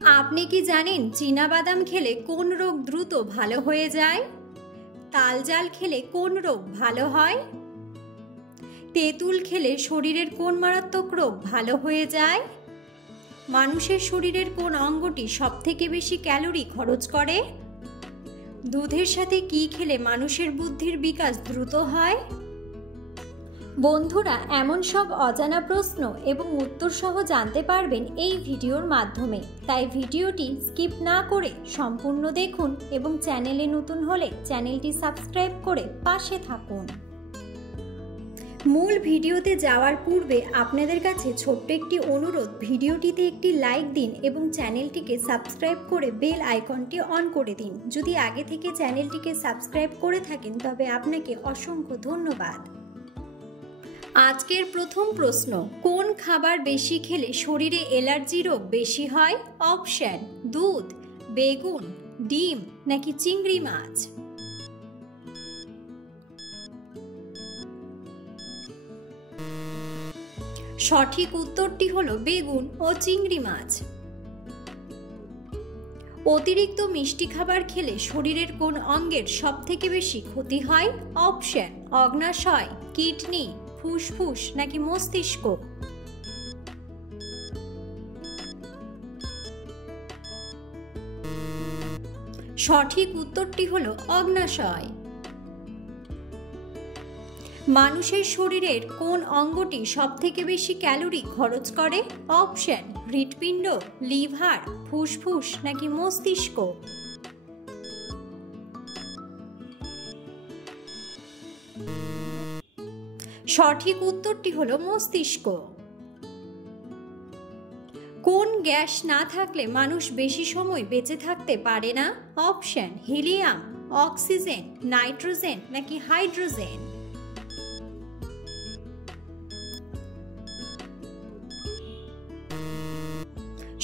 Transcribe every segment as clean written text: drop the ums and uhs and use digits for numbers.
আপনি কি জানেন চীনাবাদাম খেলে কোন রোগ দ্রুত ভালো হয়ে যায়? তালজাল খেলে কোন রোগ ভালো হয়? তেঁতুল খেলে শরীরের কোন মারাত্মক রোগ ভালো হয়ে যায়? মানুষের শরীরের কোন অঙ্গটি সবথেকে বেশি ক্যালোরি খরচ করে? দুধের সাথে কি খেলে মানুষের বুদ্ধির বিকাশ দ্রুত হয়? বন্ধুরা, এমন সব অজানা প্রশ্ন এবং উত্তর সহ জানতে পারবেন এই ভিডিওর মাধ্যমে। তাই ভিডিওটি স্কিপ না করে সম্পূর্ণ দেখুন এবং চ্যানেলে নতুন হলে চ্যানেলটি সাবস্ক্রাইব করে পাশে থাকুন। মূল ভিডিওতে যাওয়ার পূর্বে আপনাদের কাছে ছোট্ট একটি অনুরোধ, ভিডিওটিতে একটি লাইক দিন এবং চ্যানেলটিকে সাবস্ক্রাইব করে বেল আইকনটি অন করে দিন। যদি আগে থেকে চ্যানেলটিকে সাবস্ক্রাইব করে থাকেন তবে আপনাকে অসংখ্য ধন্যবাদ। আজকের প্রথম প্রশ্ন, কোন খাবার বেশি খেলে শরীরে অ্যালার্জি রোগ বেশি হয়? অপশন: দুধ, বেগুন, ডিম নাকি চিংড়ি মাছ? সঠিক উত্তরটি হলো বেগুন ও চিংড়ি মাছ। অতিরিক্ত মিষ্টি খাবার খেলে শরীরের কোন অঙ্গের সবথেকে বেশি ক্ষতি হয়? অপশন: অগ্ন্যাশয়, কিডনি, ফুসফুস নাকি মস্তিষ্ক? সঠিক উত্তরটি হলো অগ্ন্যাশয়। মানুষের শরীরের কোন অঙ্গটি সবথেকে বেশি ক্যালোরি খরচ করে? অপশন: হৃৎপিণ্ড, লিভার, ফুসফুস নাকি মস্তিষ্ক? সঠিক উত্তরটি হলো মস্তিষ্ক। কোন গ্যাস না থাকলে মানুষ বেশি সময় বেঁচে থাকতে পারে না? অপশন: হিলিয়াম, অক্সিজেন, নাইট্রোজেন নাকি হাইড্রোজেন?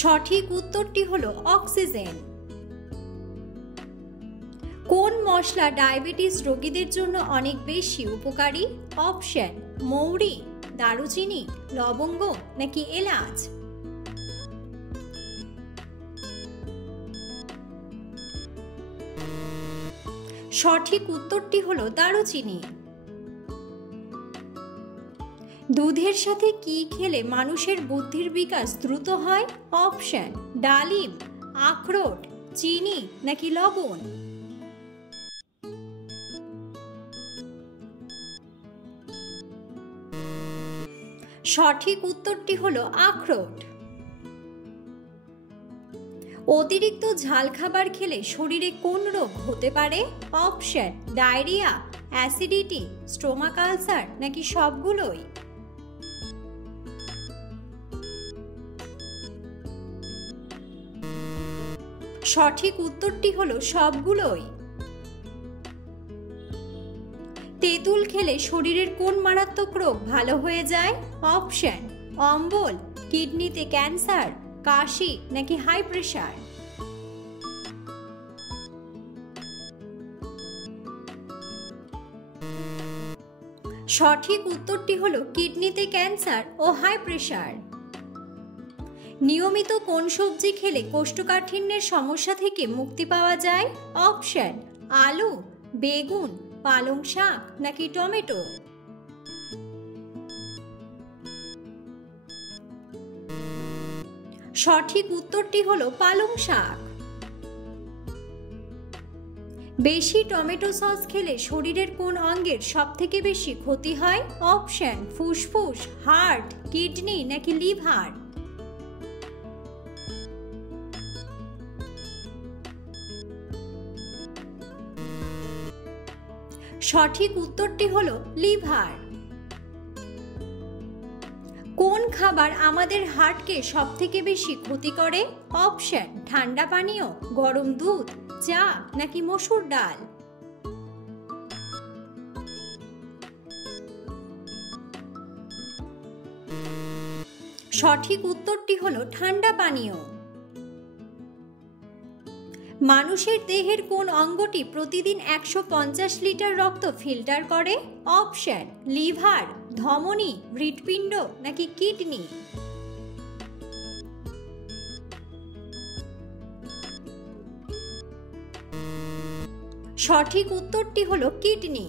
সঠিক উত্তরটি হলো অক্সিজেন। কোন মশলা ডায়াবেটিস রোগীদের জন্য অনেক বেশি উপকারী? অপশন: মৌরি, দারুচিনি, লবঙ্গ নাকি এলাচ? সঠিক উত্তরটি হলো দারুচিনি। দুধের সাথে কি খেলে মানুষের বুদ্ধির বিকাশ দ্রুত হয়? অপশন: ডালিম, আখরোট, চিনি নাকি লবণ? সঠিক উত্তরটি হলো আখরোট। অতিরিক্ত ঝাল খাবার খেলে শরীরে কোন রোগ হতে পারে? Option: diarrhoea, acidity, stomach ulcer নাকি সবগুলোই? সঠিক উত্তরটি হলো সবগুলোই। তেঁতুল খেলে শরীরের কোন মারাত্মক রোগ ভালো হয়ে যায়? অপশন: অম্বল, কিডনিতে ক্যান্সার, কাশি নাকি হাই প্রেশার? সঠিক উত্তরটি হলো কিডনিতে ক্যান্সার ও হাই প্রেশার। নিয়মিত কোন সবজি খেলে কোষ্ঠকাঠিন্যের সমস্যা থেকে মুক্তি পাওয়া যায়? অপশন: আলু, বেগুন, পালং শাক নাকি টমেটো? সঠিক উত্তরটি হলো পালং শাক। বেশি টমেটো সস খেলে শরীরের কোন অঙ্গের সবথেকে বেশি ক্ষতি হয়? অপশন: ফুসফুস, হার্ট, কিডনি নাকি লিভার? সঠিক উত্তরটি হলো লিভার। কোন খাবার আমাদের হার্টকে সবথেকে বেশি ক্ষতি করে? অপশন: ঠান্ডা পানীয়, গরম দুধ, চা নাকি মসুর ডাল? সঠিক উত্তরটি হলো ঠান্ডা পানীয়। মানুষের দেহের কোন অঙ্গটি প্রতিদিন 150 লিটার রক্ত ফিল্টার করে? অপশন: লিভার, ধমনী, হৃৎপিণ্ড নাকি কিডনি? সঠিক উত্তরটি হলো কিডনি।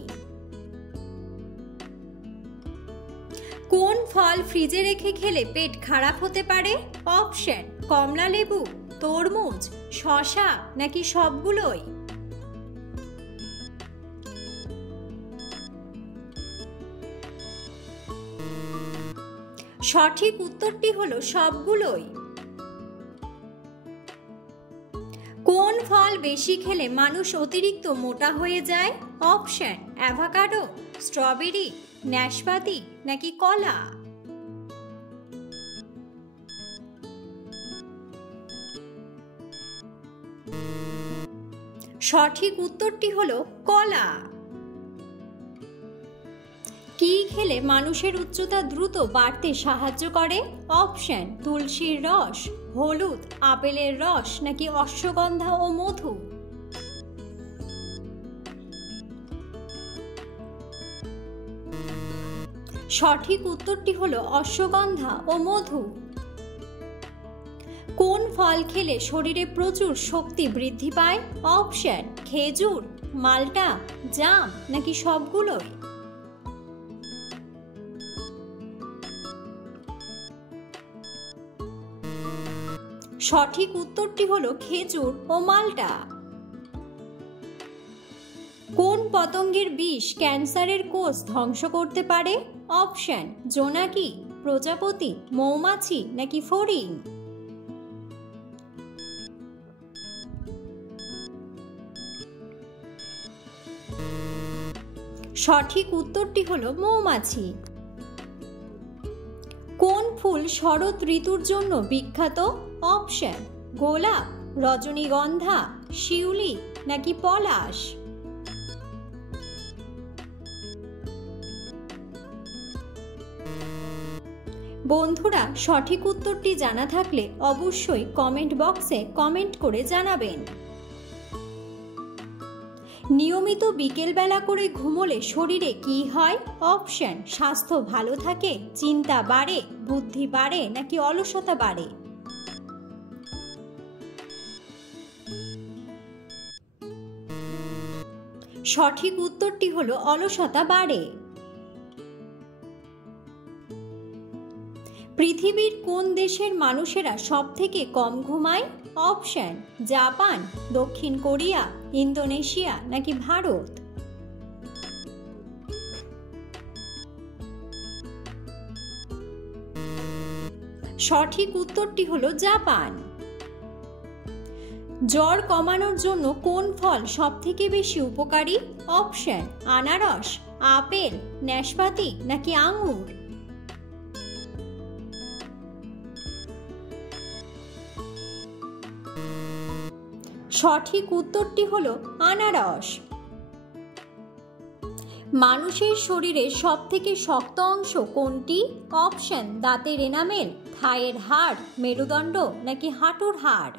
কোন ফল ফ্রিজে রেখে খেলে পেট খারাপ হতে পারে? অপশন কমলা লেবু, তরমুজ, শসা নাকি সবগুলোই? সঠিক উত্তরটি হলো সবগুলোই। কোন ফল বেশি খেলে মানুষ অতিরিক্ত মোটা হয়ে যায়? অপশন অ্যাভোকাডো, স্ট্রবেরি, নাশপাতি নাকি কলা? সঠিক উত্তরটি হলো কলা। কি খেলে মানুষের উচ্চতা দ্রুত বাড়তে সাহায্য করে? অপশন তুলসীর রস, হলুদ, আপেলের রস নাকি অশ্বগন্ধা ও মধু? সঠিক উত্তরটি হলো অশ্বগন্ধা ও মধু। কোন ফল খেলে শরীরে প্রচুর শক্তি বৃদ্ধি পায়? অপশন খেজুর, মাল্টা, জাম নাকি সবগুলোই? সঠিক উত্তরটি হলো খেজুর ও মাল্টা। কোন পতঙ্গের বিষ ক্যান্সারের কোষ ধ্বংস করতে পারে? অপশন জোনাকি, প্রজাপতি, মৌমাছি নাকি ফড়িং? সঠিক উত্তরটি হলো মৌমাছি। কোন ফুল শরৎ ঋতুর জন্য বিখ্যাত? অপশন গোলাপ, রজনীগন্ধা, শিউলি নাকি পলাশ? বন্ধুরা, সঠিক উত্তরটি জানা থাকলে অবশ্যই কমেন্ট বক্সে কমেন্ট করে জানাবেন। নিয়মিত বিকেলবেলা করে ঘুমোলে শরীরে কি হয়? অপশন স্বাস্থ্য ভালো থাকে, চিন্তা বাড়ে, বুদ্ধি বাড়ে নাকি অলসতা বাড়ে? সঠিক উত্তরটি হলো অলসতা বাড়ে। পৃথিবীর কোন দেশের মানুষেরা সবথেকে কম ঘুমায়? অপশন জাপান, দক্ষিণ কোরিয়া, ইন্দোনেশিয়া নাকি ভারত? সঠিক উত্তরটি হলো জাপান। জ্বর কমানোর জন্য কোন ফল সবথেকে বেশি উপকারী? অপশন আনারস, আপেল, নাশপাতি নাকি আঙ্গুর? সঠিক উত্তরটি হলো আনারস। মানুষের শরীরের সবথেকে শক্ত অংশ কোনটি? অপশন দাঁতের এনামেল, থাইয়ের হাড়, মেরুদণ্ড নাকি হাঁটুর হাড়?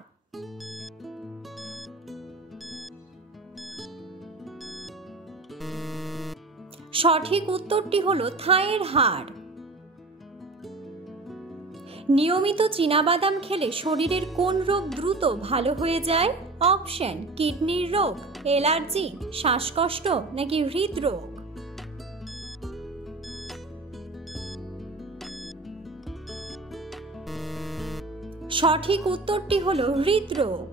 সঠিক উত্তরটি হলো থাইয়ের হাড়। নিয়মিত চীনাবাদাম খেলে শরীরের কোন রোগ দ্রুত ভালো হয়ে যায়? অপশন কিডনির রোগ, অ্যালার্জি, শ্বাসকষ্ট নাকি হৃদরোগ? সঠিক উত্তরটি হলো হৃদরোগ।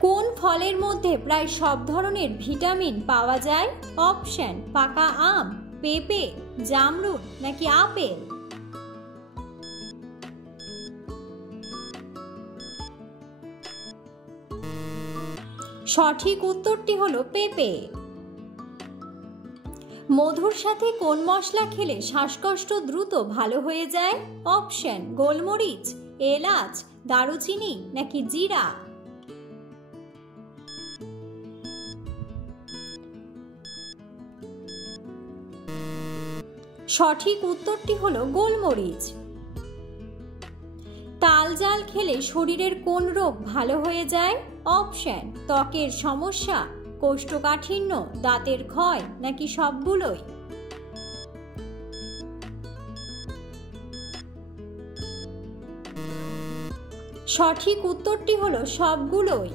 কোন ফলের মধ্যে প্রায় সব ধরনের ভিটামিন পাওয়া যায়? অপশন পাকা আম, পেঁপে, জামরুল নাকি আপেল? সঠিক উত্তরটি হলো পেঁপে। মধুর সাথে কোন মশলা খেলে শ্বাসকষ্ট দ্রুত ভালো হয়ে যায়? অপশন গোলমরিচ, এলাচ, দারুচিনি নাকি জিরা? সঠিক উত্তরটি হলো গোলমরিচ। তাল জাল খেলে শরীরের কোন রোগ ভালো হয়ে যায়? অপশন ত্বকের সমস্যা, কোষ্ঠকাঠিন্য, দাঁতের ক্ষয় নাকি সবগুলোই? সঠিক উত্তরটি হলো সবগুলোই।